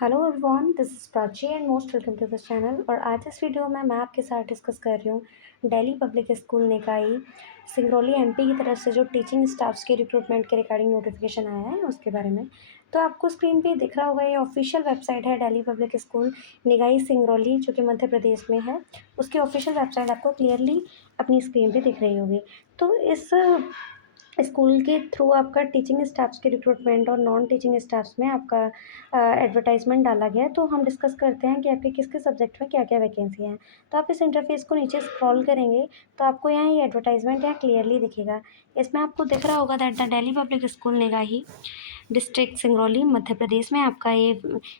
Hello everyone, this is Prachi and most welcome to this channel. और आज इस video में मैं आपके साथ डिस्कस कर रही हूँ दिल्ली पब्लिक स्कूल निकाई सिंगरौली एमपी की तरफ से जो टीचिंग स्टाफ्स के रिक्रूटमेंट के रिगार्डिंग नोटिफिकेशन आया है उसके बारे में। तो आपको स्क्रीन पे दिख रहा होगा, ये ऑफिशियल वेबसाइट है दिल्ली पब्लिक स्कूल निकाई सिंगरौली जो कि मध्य प्रदेश में है। उसकी ऑफिशियल वेबसाइट आपको क्लियरली अपनी स्क्रीन पे दिख रही होगी। तो इस स्कूल के थ्रू आपका टीचिंग स्टाफ्स के रिक्रूटमेंट और नॉन टीचिंग स्टाफ्स में आपका एडवर्टाइजमेंट डाला गया है। तो हम डिस्कस करते हैं कि आपके किस किस सब्जेक्ट में क्या क्या वैकेंसी हैं। तो आप इस इंटरफेस को नीचे स्क्रॉल करेंगे तो आपको यहाँ ये एडवर्टाइजमेंट यहाँ क्लियरली दिखेगा। इसमें आपको दिख रहा होगा that the Delhi public school Nigahi district Singrauli Madhya Pradesh में आपका ये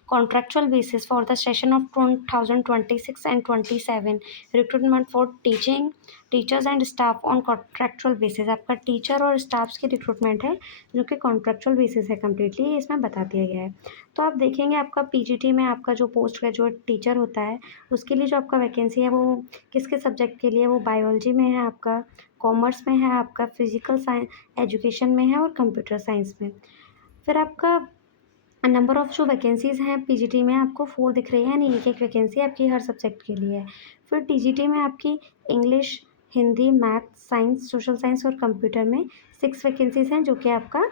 contractual basis for the session of 2026 and 27 recruitment for teachers and staff on contractual basis. आपका टीचर और स्टाफ्स की रिक्रूटमेंट है जो कि कॉन्ट्रेक्चुअल बेसिस है कम्प्लीटली, इसमें बता दिया गया है। तो आप देखेंगे आपका पीजीटी में आपका जो पोस्ट ग्रेजुएट टीचर होता है उसके लिए जो आपका वैकेंसी है वो किसके सब्जेक्ट के लिए, वो बायोलॉजी में है, आपका कॉमर्स में है, आपका फिजिकल साइंस एजुकेशन में है और कंप्यूटर साइंस में। फिर आपका नंबर ऑफ़ जो वैकेंसीज़ हैं पीजीटी में आपको 4 दिख रही है, यानी एक-एक वैकेंसी आपकी हर सब्जेक्ट के लिए है। फिर टीजीटी में आपकी English, Hindi, math, science, social science और कंप्यूटर में 6 वैकेंसीज़ हैं जो कि आपका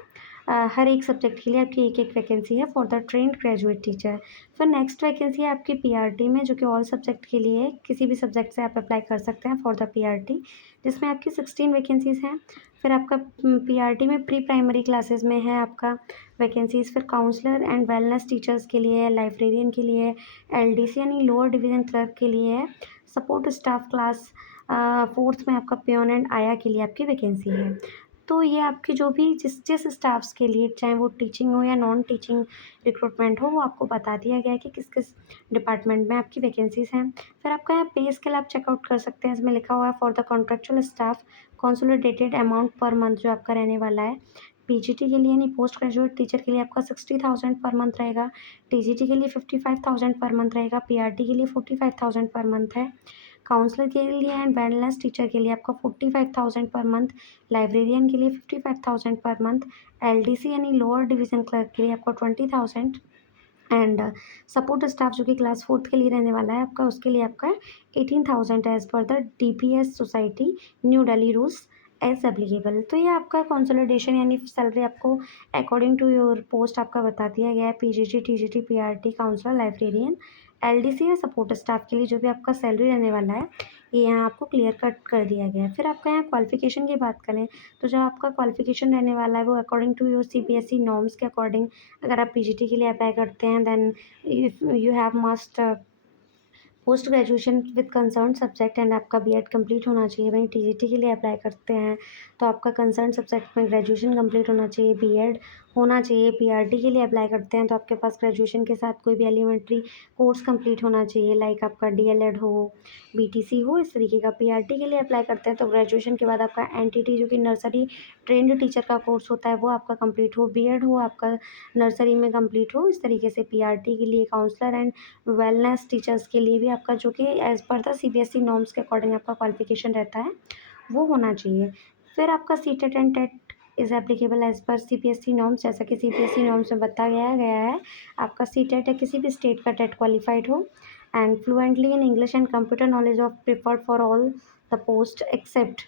हर एक सब्जेक्ट के लिए आपकी एक-एक वैकेंसी है for the trained graduate teacher. फिर नेक्स्ट वैकेंसी है आपकी पीआरटी में जो कि ऑल सब्जेक्ट के लिए है, किसी भी सब्जेक्ट से आप अप्लाई कर सकते हैं फॉर द पीआरटी, जिसमें आपकी 16 वैकेंसीज़ हैं। फिर आपका पीआरटी में प्री प्राइमरी क्लासेस में है आपका वैकेंसीज़। फिर काउंसलर एंड वेलनेस टीचर्स के लिए है, लाइब्रेरियन के लिए है, एलडीसी यानी लोअर डिवीज़न क्लर्क के लिए है, सपोर्ट स्टाफ क्लास 4th में आपका पियोन एंड आया के लिए आपकी वैकेंसी है। तो ये आपकी जो भी जिस जिस स्टाफ्स के लिए, चाहे वो टीचिंग हो या नॉन टीचिंग रिक्रूटमेंट हो, वो आपको बता दिया गया है कि किस किस डिपार्टमेंट में आपकी वैकेंसीज़ हैं। फिर आपका यहाँ पे स्केल आप चेकआउट कर सकते हैं, इसमें लिखा हुआ है for the contractual staff consolidated amount per month जो आपका रहने वाला है। पीजीटी के लिए यानी पोस्ट ग्रेजुएट टीचर के लिए आपका 60,000 पर मंथ रहेगा, टीजीटी के लिए 55,000 पर मंथ रहेगा, पीआरटी के लिए 45,000 पर मंथ है, काउंसलर के लिए एंड वेलनेस टीचर के लिए आपका 45,000 पर मंथ, लाइब्रेरियन के लिए 55,000 पर मंथ, एलडीसी यानी लोअर डिवीज़न क्लर्क के लिए आपको 20,000 एंड सपोर्ट स्टाफ जो कि क्लास 4th के लिए रहने वाला है आपका, उसके लिए आपका 18,000 as per the DPS society new Delhi rules as applicable. तो ये आपका कंसोलिडेशन यानी सैलरी आपको अकॉर्डिंग टू योर पोस्ट आपका बता दिया गया है। PGT, TGT, PRT, counsellor, librarian, LDC या सपोर्ट स्टाफ के लिए जो भी आपका सैलरी रहने वाला है ये यहाँ आपको क्लियर कट कर दिया गया है। फिर आपका यहाँ क्वालिफिकेशन की बात करें तो जो आपका क्वालिफिकेशन रहने वाला है वो according to your CBSE norms के अकॉर्डिंग, अगर आप पीजीटी के लिए अप्लाई करते हैं then if you have must post graduation with concern subject and आपका बीएड कंप्लीट होना चाहिए। वहीं टीजीटी के लिए अप्लाई करते हैं तो आपका कंसर्न सब्जेक्ट में ग्रेजुएशन कंप्लीट होना चाहिए, बीएड होना चाहिए। पीआरटी के लिए अप्लाई करते हैं तो आपके पास ग्रेजुएशन के साथ कोई भी एलिमेंट्री कोर्स कंप्लीट होना चाहिए, लाइक आपका डीएलएड हो, बीटीसी हो, इस तरीके का। पीआरटी के लिए अप्लाई करते हैं तो ग्रेजुएशन के बाद आपका एनटीटी जो कि नर्सरी ट्रेंड टीचर का कोर्स होता है वो आपका कंप्लीट हो, बीएड हो आपका नर्सरी में कंप्लीट हो, इस तरीके से। पीआरटी के लिए काउंसलर एंड वेलनेस टीचर्स के लिए भी आपका जो कि as per the CBSE norms के अकॉर्डिंग आपका क्वालिफिकेशन रहता है वो होना चाहिए। फिर आपका CTET and TET is applicable as per CBSE norms, जैसा कि सीबीएसई नॉर्म्स में बताया गया है। आपका सीटेट है किसी भी स्टेट का टेट क्वालिफाइड हो and fluently in English and computer knowledge of preferred for all the post except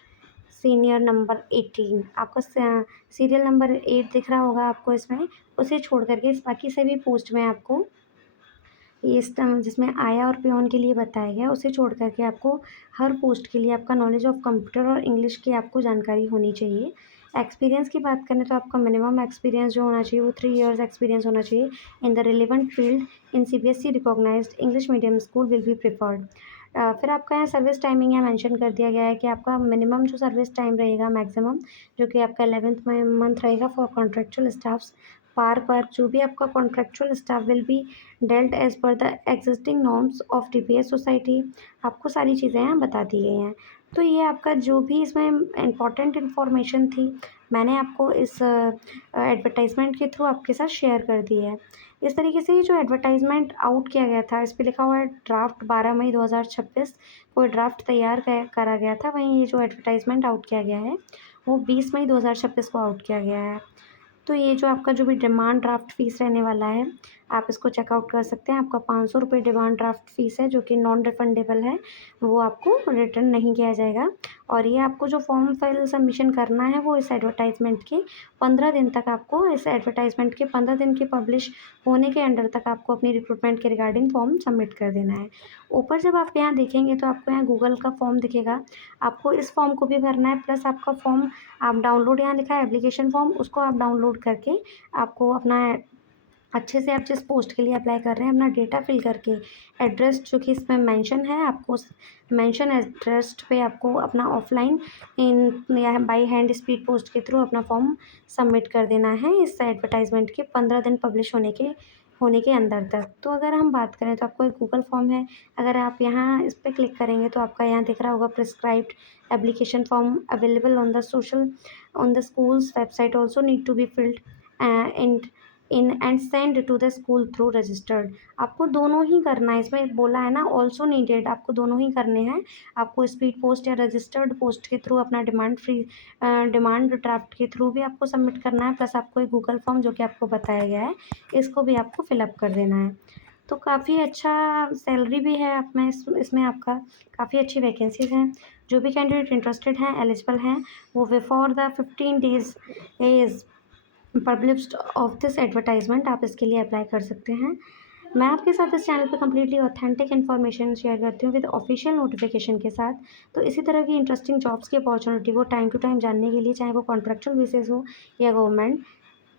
senior number 18। आपको सीरियल नंबर 8 दिख रहा होगा आपको इसमें, उसे छोड़ करके बाकी सभी पोस्ट में आपको ये इस टर्म जिसमें आया और पियोन के लिए बताया गया उसे छोड़ कर के आपको हर पोस्ट के लिए आपका नॉलेज ऑफ कंप्यूटर और इंग्लिश की आपको जानकारी होनी चाहिए। एक्सपीरियंस की बात करें तो आपका मिनिमम एक्सपीरियंस जो होना चाहिए वो 3 इयर्स एक्सपीरियंस होना चाहिए in the relevant field in CBSE recognised English medium school will be preferred. फिर आपका यहाँ सर्विस टाइमिंग यहाँ मेंशन कर दिया गया है कि आपका मिनिमम जो सर्विस टाइम रहेगा मैक्सिमम जो कि आपका 11th मंथ रहेगा फॉर कॉन्ट्रेक्चुअल स्टाफ्स। पर जो भी आपका contractual staff will be dealt as per the existing norms of DPS society. आपको सारी चीज़ें यहाँ बता दी गई हैं। तो ये आपका जो भी इसमें इम्पॉर्टेंट इन्फॉर्मेशन थी मैंने आपको इस एडवर्टाइजमेंट के थ्रू आपके साथ शेयर कर दी है। इस तरीके से ये जो एडवर्टाइजमेंट आउट किया गया था इस पे लिखा हुआ है ड्राफ्ट 12 मई 2026, कोई ड्राफ्ट तैयार करा गया था। वहीं ये जो एडवर्टाइजमेंट आउट किया गया है वो 20 मई 2026 को आउट किया गया है। तो ये जो आपका जो भी डिमांड ड्राफ्ट फ़ीस रहने वाला है, आप इसको चेकआउट कर सकते हैं। आपका ₹500 डिमांड ड्राफ्ट फ़ीस है, जो कि नॉन रिफंडेबल है, वो आपको रिटर्न नहीं किया जाएगा। और ये आपको जो फॉर्म फिल सबमिशन करना है, वो इस एडवर्टाइज़मेंट के 15 दिन तक आपको, इस एडवर्टाइज़मेंट के 15 दिन के पब्लिश होने के अंडर तक आपको अपनी रिक्रूटमेंट के रिगार्डिंग फॉर्म सबमिट कर देना है। ऊपर जब आप यहाँ देखेंगे तो आपको यहाँ गूगल का फॉर्म दिखेगा, आपको इस फॉर्म को भी भरना है, प्लस आपका फॉर्म आप डाउनलोड, यहाँ लिखा है एप्लीकेशन फॉर्म, उसको आप डाउनलोड करके आपको अपना अच्छे से, आप जिस पोस्ट के लिए अप्लाई कर रहे हैं, अपना डेटा फिल करके एड्रेस जो कि इसमें मेंशन है, आपको उस मेंशन एड्रेस पे आपको अपना ऑफलाइन इन या बाय हैंड स्पीड पोस्ट के थ्रू अपना फॉर्म सबमिट कर देना है इस एडवर्टाइजमेंट के 15 दिन पब्लिश होने के अंदर तक। तो अगर हम बात करें तो आपको एक गूगल फॉर्म है, अगर आप यहाँ इस पर क्लिक करेंगे तो आपका यहाँ दिख रहा होगा prescribed application form available on the schools website also need to be filled in and send to the school through registered. आपको दोनों ही करना है, इसमें बोला है ना ऑल्सो नीडेड, आपको दोनों ही करने हैं। आपको स्पीड पोस्ट या रजिस्टर्ड पोस्ट के थ्रू अपना डिमांड ड्राफ्ट के थ्रू भी आपको सबमिट करना है, प्लस आपको एक गूगल फॉर्म जो कि आपको बताया गया है, इसको भी आपको फिलअप कर देना है। तो काफ़ी अच्छा सैलरी भी है आप में इसमें आपका, काफ़ी अच्छी वैकेंसीज़ हैं। जो भी कैंडिडेट इंटरेस्टेड हैं, एलिजिबल हैं, वो before the 15 days is published of this advertisement आप इसके लिए अप्लाई कर सकते हैं। मैं आपके साथ इस चैनल पे कम्प्लीटली ऑथेंटिक इन्फॉर्मेशन शेयर करती हूँ विद ऑफिशियल नोटिफिकेशन के साथ। तो इसी तरह की इंटरेस्टिंग जॉब्स की अपॉर्चुनिटी को टाइम टू टाइम जानने के लिए, चाहे वो कॉन्ट्रैक्चुअल बेसिस हो या गवर्नमेंट,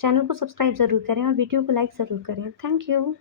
चैनल को सब्सक्राइब ज़रूर करें और वीडियो को लाइक ज़रूर करें। Thank you.